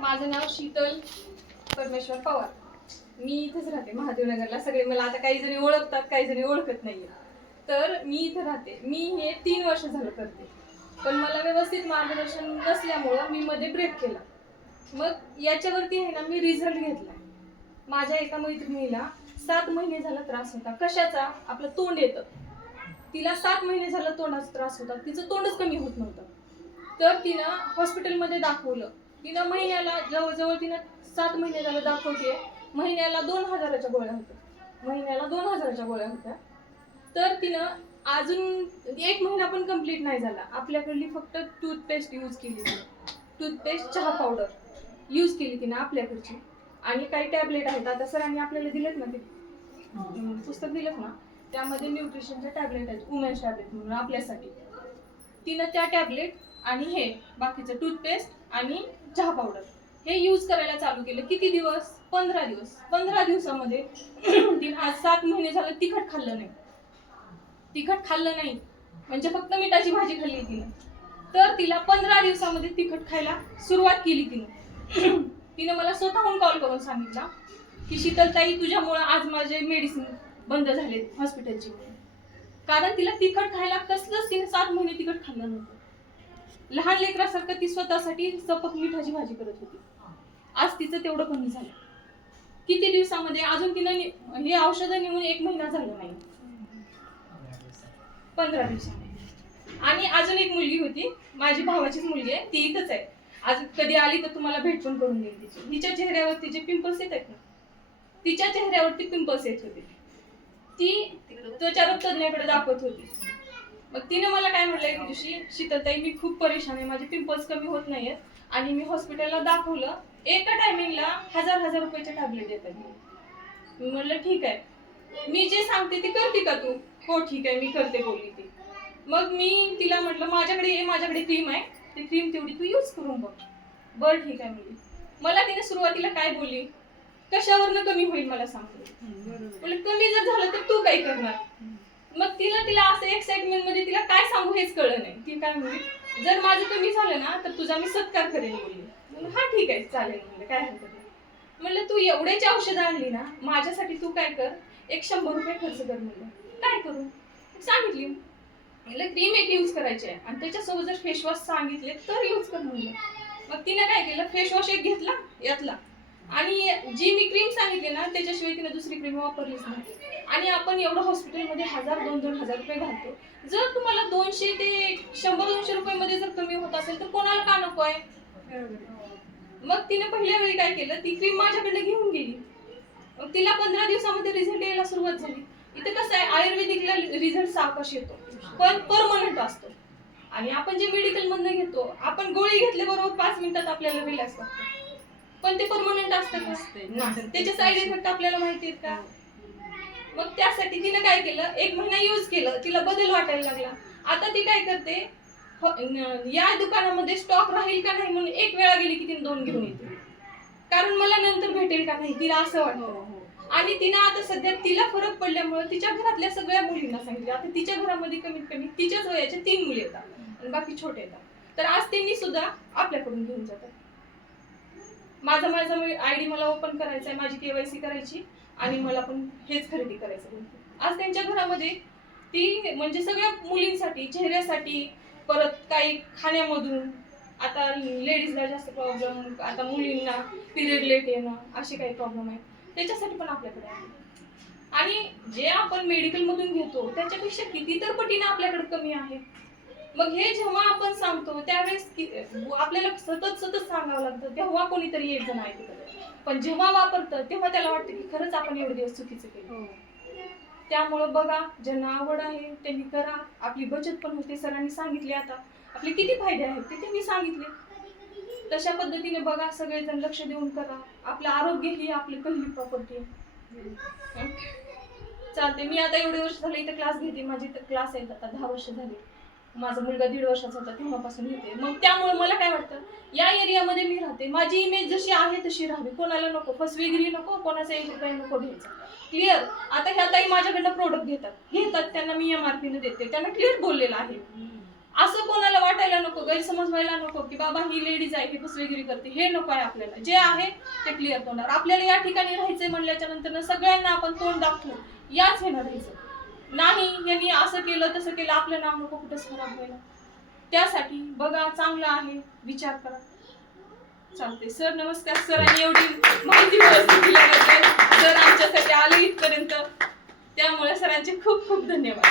माझं नाव शीतल परमेश्वर पवार. मी इथेच राहते महादेवनगरला. सगळे मला आता काही जणी ओळखतात, काही जणी ओळखत नाहीये. तर मी इथे राहते. मी हे 3 वर्ष झालं करते, पण मला व्यवस्थित मार्गदर्शन नसल्यामुळं मी मध्ये ब्रेक केला. मग याच्यावरती आहे ना, मी रिझल्ट घेतला. माझ्या एका मैत्रिणीला 7 महिने झाला त्रास होता. कशाचा? आपलं तोंड येतं. तिला 7 महिने झालं तोंडाचा त्रास होता. तिचं तोंडच कमी होत नव्हतं. तर तिनं हॉस्पिटलमध्ये दाखवलं. तिनं महिन्याला जवळजवळ 7 महिने झालं दाखवते. महिन्याला 2000च्या गोळ्या होत्या. तर तिनं अजून 1 महिना पण कंप्लीट नाही झाला. आपल्याकडली फक्त टूथपेस्ट यूज केली. टूथपेस्ट, चहा पावडर यूज केली तिनं आपल्याकडची. आणि काही टॅबलेट आहेत. आता सरांनी आपल्याला दिलेत ना, ते पुस्तक दिलेत ना, त्यामध्ये न्यूट्रिशनच्या टॅबलेट आहेत, वुमेन्स टॅबलेट म्हणून आपल्यासाठी. तिनं त्या टॅबलेट आणि हे बाकीचं टूथपेस्ट आणि चहा पावडर हे यूज करायला चालू केलं. किती दिवस? 15 दिवस. 15 दिवसामध्ये तिनं आज 7 महिने झालं तिखट खाल्लं नाही. म्हणजे फक्त मिठाची भाजी खाल्ली तिनं. तर तिला 15 दिवसामध्ये तिखट खायला सुरुवात केली तिनं. तिनं मला स्वतःहून कॉल करून सांगितलं की शीतलताई, तुझ्यामुळं आज माझे मेडिसिन बंद झाले हॉस्पिटलची. कारण तिला तिखट खायला कसलंच, तिने 7 महिने तिखट खाल्लं नव्हतं. लहान लेकरासारखं ती स्वतःसाठी सपक मिठाची भाजी करत होती. आज तिचं तेवढं कमी झालं. किती दिवसामध्ये? अजून तिनं हे औषधं नेऊन 1 महिना झाला नाही, 15 दिवसामध्ये. आणि अजून एक मुलगी होती, माझी भावाचीच मुलगी आहे, ती इथंच आहे. आज कधी आली तर तुम्हाला भेट पण करून देईल तिची. तिच्या चेहऱ्यावरती जे पिंपल्स येत आहेत ना, तिच्या चेहऱ्यावरती पिंपल्स येत होते. ती त्वचा तज्ञाकडे दाखवत होती. मग तिने मला काय म्हटलं एक दिवशी, शीतलताई मी खूप परेशान आहे, माझे पिंपल्स कमी होत नाहीयेत. आणि मी हॉस्पिटलला दाखवलं. एका टायमिंगला 1000 रुपयाचे टॅबलेट देतात. मी म्हटलं ठीक आहे, मी जे सांगते ती करते का तू? हो ठीक आहे, मी करते बोलली ती. मग मी तिला म्हटलं माझ्याकडे क्रीम आहे, ती क्रीम तेवढी तू यूज करून बघ. बरं ठीक आहे म्हणली. मला तिने सुरुवातीला काय बोलली, कशावरनं कमी होईल मला सांगते. म्हणजे कमी जर झालं तर तू काय करणार? मग तिला असं एक्साइटमेंट मध्ये तिला काय सांगू हेच कळलं नाही. ती काय म्हणली, जर माझं कमी झालं ना तर तुझा मी सत्कार करेन बोलली. हा ठीक आहे चालेल म्हणलं, काय हरकत नाही. म्हणलं तू एवढ्याची औषधं आणली ना, माझ्यासाठी तू काय कर, 100 रुपये खर्च कर. म्हणलं काय करू? सांगितली. म्हणलं क्रीम एक यूज करायची आहे आणि त्याच्यासोबत जर फेस वॉश सांगितले तर यूज कर म्हणलं. मग तिने काय केलं, फेस वॉश एक घेतला यातला, आणि जी मी क्रीम सांगितली ना त्याच्याशिवाय तिने दुसरी क्रीम वापरलीच नाही. आणि आपण एवढं हॉस्पिटलमध्ये 1000-2000 रुपये घालतो. जर तुम्हाला 200 ते 100-200 रुपये जर कमी होत असेल तर कोणाला का नको आहे? मग तिने पहिल्या वेळी काय केलं, ती क्रीम माझ्याकडे घेऊन गेली. मग तिला 15 दिवसामध्ये रिझल्ट यायला सुरुवात झाली. इथे कसं आहे, आयुर्वेदिकला रिझल्ट सावकाश येतो, पण परमनंट असतो. आणि आपण जे मेडिकल मधनं घेतो, आपण गोळी घेतल्याबरोबर 5 मिनिटात आपल्याला रिलॅक्स वाटतं, पण ते परमनंट असतं का? त्याचे साईड इफेक्ट आपल्याला माहिती आहेत का? मग त्यासाठी तिने काय केलं, 1 महिना यूज केलं, तिला बदल वाटायला लागला. आता ती काय करते, या दुकानामध्ये स्टॉक राहील का नाही म्हणून 1 वेळा गेली की तिने 2 घेऊन येते, कारण मला नंतर भेटेल का नाही तिला असं वाटतं. आणि तिनं आता सध्या तिला फरक पडल्यामुळे तिच्या घरातल्या सगळ्या मुलींना सांगितलं. आता तिच्या घरामध्ये कमीत कमी तिच्याच वयाच्या 3 मुली येतात आणि बाकी छोटे येतात. तर आज त्यांनी सुद्धा आपल्याकडून घेऊन जातात. माझा आयडी मला ओपन करायचा आहे, माझी KYC करायची आणि मला पण हेच खरेदी करायचं. आज त्यांच्या घरामध्ये ती म्हणजे सगळ्या मुलींसाठी, चेहऱ्यासाठी, परत काही खाण्यामधून, आता लेडीजला जास्त प्रॉब्लेम, आता मुलींना पिरियड लेट येणं, असे काही प्रॉब्लेम आहेत, त्याच्यासाठी पण आपल्याकडे आहे. आणि जे आपण मेडिकल मधून घेतो त्याच्यापेक्षा कितीतर पटीने आपल्याकडे कमी आहे. मग हे जेव्हा आपण सांगतो त्यावेळेस आपल्याला सतत सांगावं लागतं, तेव्हा कोणीतरी एक जण ऐकतं. पण जेव्हा वापरतं तेव्हा त्याला वाटतं की खरंच आपण एवढे दिवस चुकीचं केलं. त्यामुळं बघा, ज्यांना आवड आहे त्यांनी करा, आपली बचत पण होते. सरांनी सांगितले आता आपले किती फायदे आहेत ते त्यांनी सांगितले. तशा पद्धतीने बघा, सगळेजण लक्ष देऊन करा. आपलं आरोग्य ही आपली पहिली प्रॉपर्टी आहे. चालते. मी आता एवढे वर्ष झाले इथे क्लास घेते. माझी क्लास आहेत आता 10 वर्ष झाली. माझा मुलगा 1.5 वर्षाचा होता तेव्हापासून घेते. मग त्यामुळे मला काय वाटतं, या एरियामध्ये मी राहते, माझी इमेज जशी आहे तशी राहावी. कोणाला नको फसवेगिरी, नको कोणाचा 1 रुपया नको घ्यायचा. क्लिअर? आता ह्या ताई माझ्याकडनं प्रोडक्ट घेतात, त्यांना मी MRP ने देते, त्यांना क्लिअर बोललेलं आहे. असं कोणाला वाटायला नको, गैरसमज व्हायला नको की बाबा ही लेडीज आहे, ही फसवेगिरी करते. हे नको आहे आपल्याला. जे आहे ते क्लिअर तोंडावर. आपल्याला या ठिकाणी राहायचंय म्हणल्याच्या नंतर सगळ्यांना आपण तोंड दाखवून याच हे राहायचं नाही. यांनी असं केलं तसं केलं, आपलं नाव नको कुठंच खराब व्हायला. त्यासाठी बघा, चांगलं आहे, विचार करा. चालते सर, नमस्कार सर. आणि एवढी माहिती व्यवस्थित दिल्याबद्दल सर आमच्यासाठी आले इथपर्यंत, त्यामुळे सरांचे खूप खूप धन्यवाद.